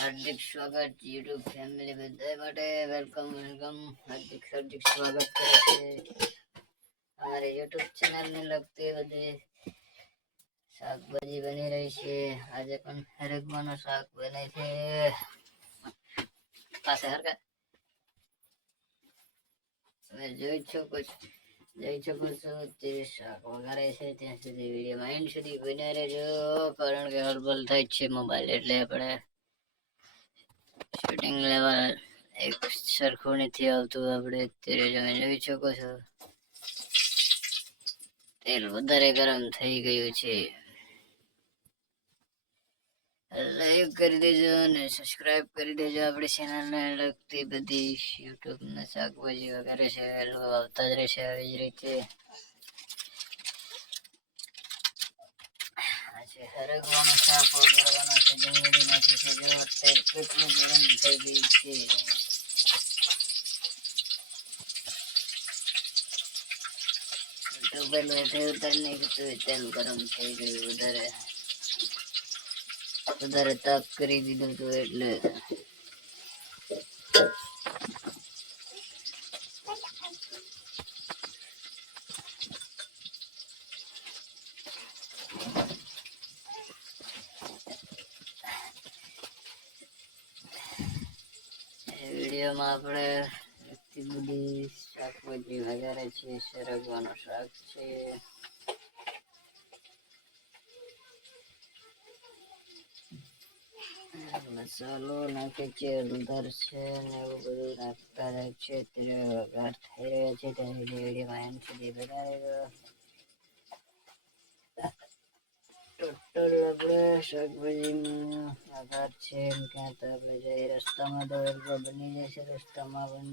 હાર્દિક સ્વાગત, YouTube family બધા માટે વેલકમ વેલકમ. હાર્દિક હાર્દિક સ્વાગત છે. અમારી યુટ્યુબ ચેનલ ને લગતી બધી શાકભાજી બની રહી છે. આજે પણ હરેકવાનું શાક બને છે. પાસે હરકા તમે જોઈ છો છો જોઈ શકો છો. તે શાક વઘારે છે. ત્યાં સુધી વિડીયોમાં એન્ડ સુધી બને રહેજો. કારણ કે હર્બલ થાય છે મોબાઈલ એટલે આપણે શૂટિંગ લેવલ એક સરખું નથી આવતું. આપણે અત્યારે તમે જોઈ શકો છો. તેલ વધારે ગરમ થઈ ગયું છે. લાઈક કરી દેજો અને સબસ્ક્રાઇબ કરી દેજો આપણી ચેનલને લગતી બધી યુટ્યુબ ને શાકભાજી વગેરે છે આવતા જ રહેશે આવી જ રીતે. હરગવાનો શાક વગાડવાનો છે ડુંગળી છે, જો તેલ કેટલું ગરમ થઈ ગઈ છે. તો પેલું ઉતારી નાખ્યું હતું તેલ ગરમ થઈ ગયું વધારે. વધારે તાપ કરી દીધો તો એટલે વિડીયોમાં આપણે બધી શાકભાજી વગેરે છે, સરગવાનું શાક છે. મસાલો નાખે છે, અંદર છે ને એવું બધું નાખતા રહે છે. ત્યારે વઘાર થઈ રહ્યા છે ત્યારે વિડીયોમાં એન્ડ સુધી ટોટલ આપણે શાકભાજી વઘાર છે, એમ ક્યાં તો આપણે જઈ રસ્તામાં તો બની જશે રસ્તામાં પણ.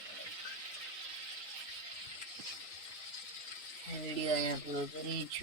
વીડિયો અહીંયા પૂરો કરી છું